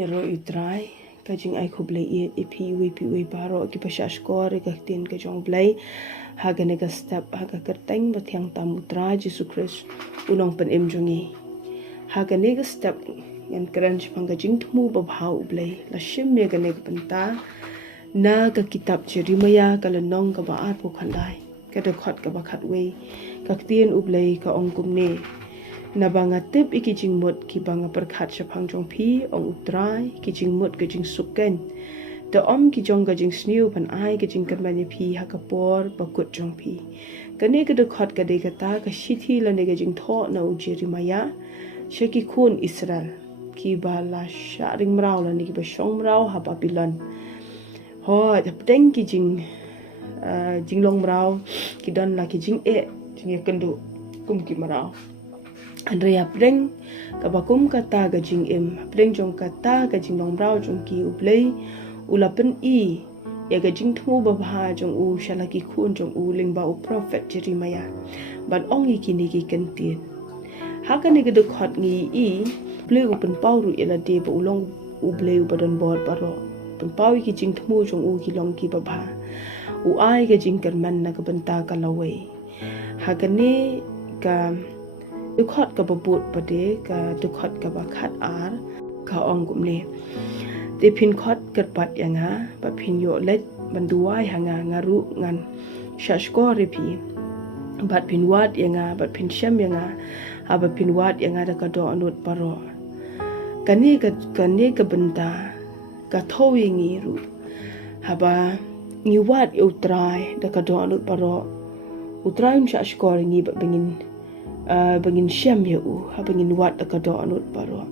Yero utrai kajing ai ko Blei ipi wi baro ki pasha skor ka tin ka jong Blei haga ne ka step haga kerteng bathiang tam utra Jesu Christ unong pen em jongi haga ne ka step yan kranch panga Jingthmu ba bhau Blei la shim me ga ne ka penta na ka kitab Jeremiah ka lenong ka ba ar po khandai ka de khot ka ba khat we ka tin u Blei ka ong kum ne na banga tip iki jingmut ki banga perkhat shapang jong pi ong utrai ki jingmut ke jing suken the om ki jong ga jing sniu pan ai ke jing kermani pi hakapor bakut jong pi kane ke de khot ka de kata ka shithi la ne ga jing tho na u Jeremiah sheki khun Israel ki bala sharing mrau la ni ki ba shong mrau ha Babylon ho the teng ki jing long mrau ki don la ki jing jing kendu kum ki mrau Andrea breng kabakum kata gajing breng jong kata gajing long brau jong ki u Blei ulapen ya gajing thmu ba bha jong u shalaki khun jong u lingba u prophet Jeremiah ban ong kini ki kentin hakane ge de khot ngi Blei u pen pau ru ela de ba ulong u Blei u badon bor paro pen pau ki jing thmu jong u ki long ki ba bha u ai gajing kerman na ka benta ka lawe hakane ka dukhot ka babut pade ka dukhot ka bakhat ar ka ong gumne te phin khot kerpat yanga ba phin yo let banduai hanga ngaru ngan shashko repi bat phin wat yanga bat phin sham yanga aba phin wat yanga da ka do anut paro kani ka benta ka thowi ngi ru haba ni wat utrai da ka do anut paro utrai shashko ngi ba bengin syam ya bengin wat ka do anut paro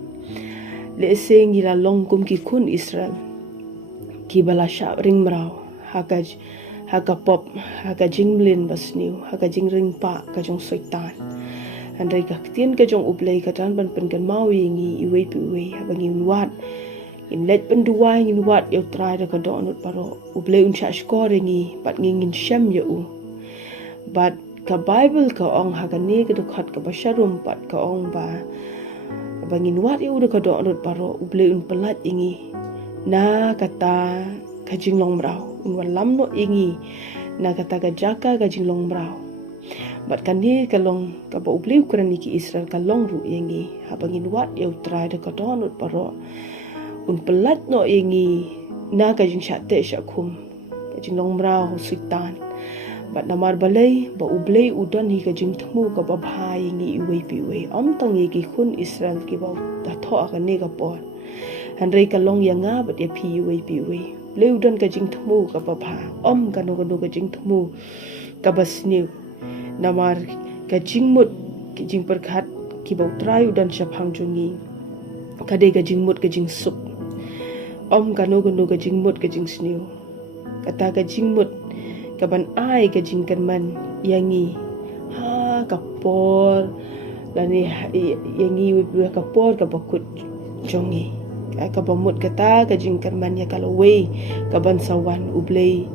le seng ila long kum ki kun Israel ki bala sha ring mrau haga pop haga jingblin basniu haga jingring pa ka jong soitan andai ka tien ka jong ublei ka tan ban pen kan mau ngi iwe pi we bengin wat in let pen duai ngi wat yo trai ka do anut paro ublei un sha skor ngi pat ngin syam ya but ka Bible ka ong hagane ka dukhat ka basharum pat ka ong ba bangin wat yu ka do anut paro uble un pelat ingi na kata ka jinglong mrau un walam no ingi na kata ka jaka ka jinglong mrau bat kani ka long ka ba uble ukrani ki Israel ka long ru ingi ha bangin wat yu trai ka do anut paro un pelat no ingi na ka jing shate shakum ka jinglong mrau sitan bat namar balai ba ublei udan hi ka Jingthmu ka ba bhai ngi iwe pi we om tang ye ki khun Israel ki ba ta tho ka ne ka por hanrei ka long yanga bat ye pi iwe pi we le udan ka Jingthmu ka ba bha om ka no ka Jingthmu ka basniu namar ka jingmut ki jing perkhat ki ba utrai udan shaphang jongi ka de ka jingmut ka jing sup om ka no ka jingmut ka jing sniu kata ka jingmut kaban ai ka jingkan man yangi ha kapor lani yangi wi kapor ka bakut jongi ka bamut kata ka jingkan man ya kalau we kaban sawan ublei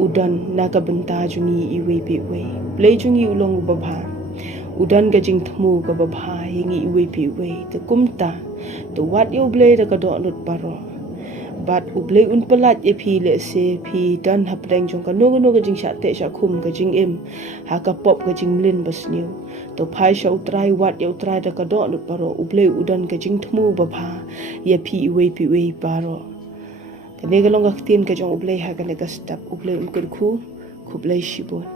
udan na ka benta jongi iwe pi we Blei jongi ulong babha udan ka Jingthmu ka babha yangi iwe pi we te kumta to wat yo Blei da ka do anut paro bat ublei un pelat ye pi le se pi dan hapreng jong ka no ka jing sha te sha khum ka jing ha ka pop ka jing lin basniu to phai sha utrai wat ye utrai da ka do lut paro ublei udan ka Jingthmu ba bha ye pi we paro ka ne ga long ka tin ka jong ublei ha ka ne ka stap ublei un kur khu Blei shibon